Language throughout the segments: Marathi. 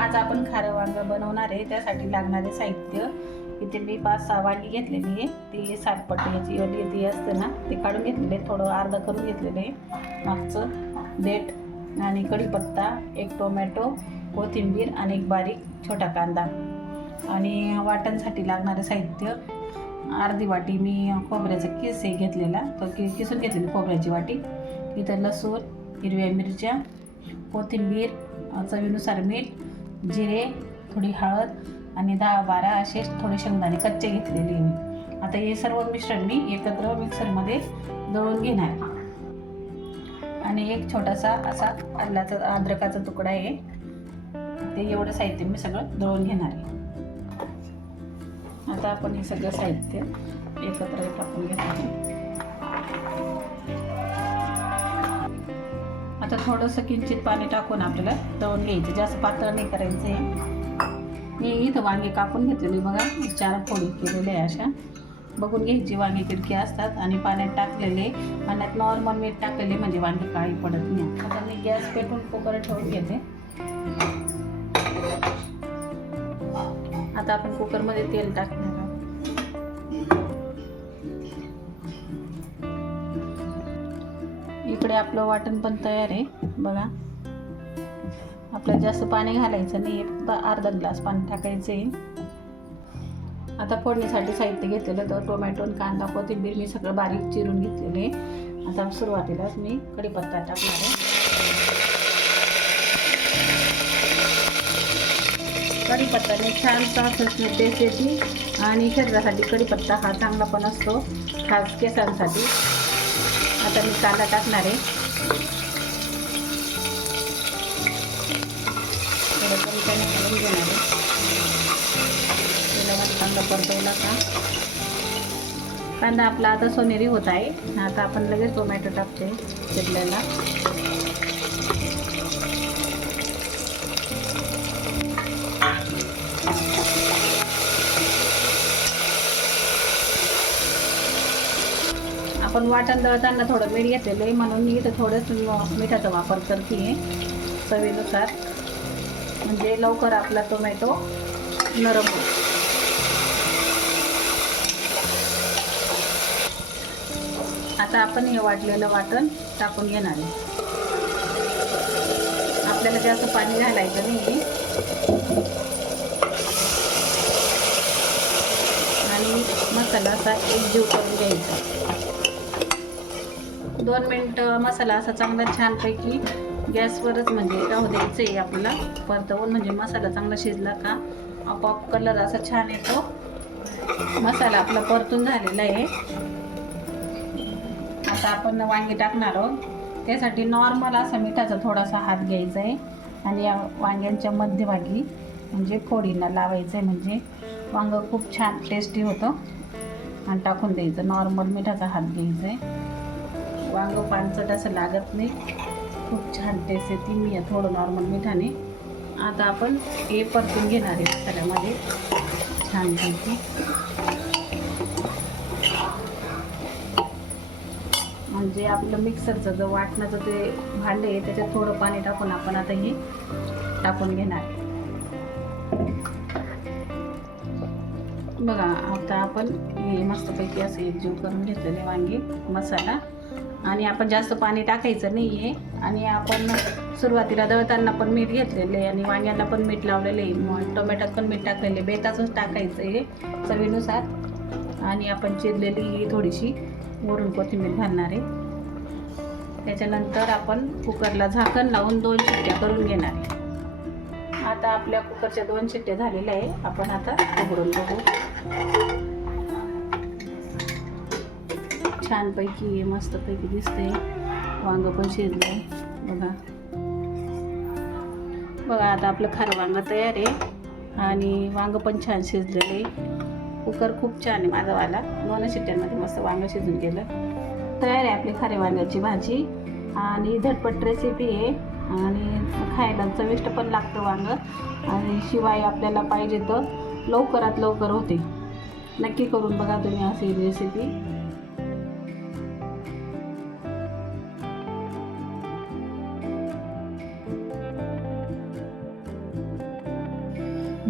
आज आपण खारं वांगं बनवणार आहे. त्यासाठी लागणारे साहित्य इथे मी पाच सहा वांगी घेतलेली आहे. ती सातपट्टीची ओली ती असते ना ते काढून घेतलेले थोडं अर्ध करून घेतलेले आहे. मागचं देठ आणि कढीपत्ता एक टोमॅटो कोथिंबीर आणि एक बारीक छोटा कांदा. आणि वाटणसाठी लागणारं साहित्य अर्धी वाटी मी खोबऱ्याचा किस हे घेतलेला. तो कि किसून घेतलेली खोबऱ्याची वाटी. इथं लसूण हिरव्या मिरच्या कोथिंबीर चवीनुसार मीठ जिरे थोडी हळद आणि दहा बारा असे थोडे शेंगदाणे कच्चे घेतलेले मी. आता हे सर्व मिश्रण मी एकत्र मिक्सरमध्ये दळून घेणार. आणि एक छोटासा असा आल्याचा अद्रकाचा तुकडा आहे. ते एवढं साहित्य मी सगळं दळून घेणार आहे. आता आपण हे सगळं साहित्य एकत्र टाकून घेणार आता थोडंसं किंचित पाणी टाकून आपल्याला तळून घ्यायचं. जास्त पातळ नाही करायचं आहे मी इथं वांगे कापून घेतलेली बघा. चार फोडी केलेले आहे अशा. बघून घ्यायची वांगे किडकी असतात. आणि पाण्यात टाकलेले पाण्यात नॉर्मल मीठ टाकलेले म्हणजे वांगे काळी पडत नाही. आता मी गॅस पेटून कुकर ठेवून घेते. आता आपण कुकरमध्ये तेल टाकणार. इकडे आपलं वाटण पण तयार आहे. बघा. आपल्याला जास्त पाणी घालायचं नाही. फक्त अर्धा ग्लास पाणी टाकायचं आहे. आता फोडणीसाठी साहित्य घेतलेलं तर टोमॅटो आणि कांदा कोथिंबीर मी सगळं बारीक चिरून घेतलेले आता सुरुवातीलाच मी कढीपत्ता टाकणार आहे. कढीपत्ताने छान साफ टेस्ट येते. आणि शरीरासाठी कढीपत्ता हा चांगला पण असतो. खास केसांसाठी. आता मी कांदा टाकणार आहे. थोडं कमी कमी घालून घेणार आहे. तेलामध्ये कांदा परतवला का? कांदा आपला आता सोनेरी होत आहे. आता आपण लगेच टोमॅटो टाकते चिरलेला आपण वाटण दळताना थोडं मीठ घेतलेलं आहे. म्हणून मी इथं थोडंच मिठाचा वापर करते चवीनुसार. म्हणजे लवकर आपला टोमॅटो नरम होतो आता आपण हे वाटलेलं वाटण टाकून घेणार आहे. आपल्याला जास्त पाणी घालायचं नाही आणि मसाला असा एक जीव दोन मिनटं मसाला असा चांगला छानपैकी गॅसवरच म्हणजे राहू द्यायचं आहे आपल्याला परतवून म्हणजे मसाला चांगला शिजला का आपोआप कलर असा छान येतो. मसाला आपला परतून झालेला आहे. आता आपण वांगी टाकणार आहोत. त्यासाठी नॉर्मल असा मिठाचा थोडासा हात घ्यायचा आहे. आणि या वांग्यांच्या मध्यभागी म्हणजे फोडींना लावायचं आहे म्हणजे. वांगं खूप छान टेस्टी होतं. आणि टाकून द्यायचं. नॉर्मल मिठाचा हात घ्यायचा आहे. वांगं पानचट असं लागत नाही. खूप छान टेस्ट येते. मी थोडं नॉर्मल मिठाने. आता आपण हे परतून घेणार आहे मसाल्यामध्ये छानपैकी म्हणजे आपलं मिक्सरचं जो वाटणाचं ते भांडे आहे त्याच्यात थोडं पाणी टाकून आपण आता हे टाकून घेणार. बघा आता आपण हे मस्तपैकी असं एकजीव करून घेतलेले वांगे मसाला. आणि आपण जास्त पाणी टाकायचं नाही आहे आणि आपण सुरुवातीला दळताना पण मीठ घेतलेलं आहे आणि वांग्यांना पण मीठ लावलेलं आहे. मग टोमॅटोत पण मीठ टाकलेलं आहे. बेताचंच टाकायचं आहे चवीनुसार. आणि आपण चिरलेली थोडीशी वरून कोथिंबीर घालणार आहे. त्याच्यानंतर आपण कुकरला झाकण लावून दोन शिट्ट्या करून घेणार आहे. आता आपल्या कुकरच्या दोन शिट्ट्या झालेल्या आहे. आपण आता उघडून बघू. छानपैकी मस्तपैकी दिसते. वांग पण शिजलं बघा. बघा आता आपलं खारं वांग तयार आहे. आणि वांग पण छान शिजलेलं. आहे कुकर खूप छान आहे माझा वाला. दोन शिट्ट्यांमध्ये मस्त वांग शिजून गेलं. तयार आहे आपली खारे वांग्याची भाजी. आणि झटपट रेसिपी आहे. आणि खायला चविष्ट पण लागतं वांग. आणि शिवाय आपल्याला पाहिजे तर लवकरात लवकर होते. नक्की करून बघा तुम्ही अशी रेसिपी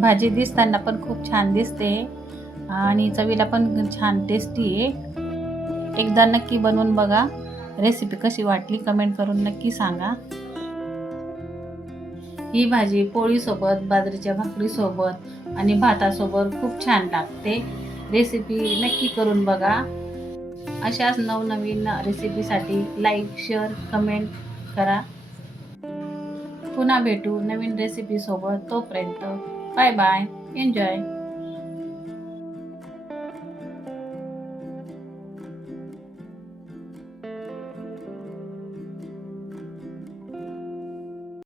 भाजी दिसताना पण खूप छान दिसते. आणि चवीला पण छान टेस्टी आहे. एकदा नक्की बनवून बघा. रेसिपी कशी वाटली कमेंट करून नक्की सांगा. ही भाजी पोळीसोबत बाजरीच्या भाकरीसोबत आणि भातासोबत खूप छान लागते. रेसिपी नक्की करून बघा. अशाच नवनवीन रेसिपीसाठी लाईक शेअर कमेंट करा. पुन्हा भेटू नवीन रेसिपीसोबत तोपर्यंत Bye bye. Enjoy.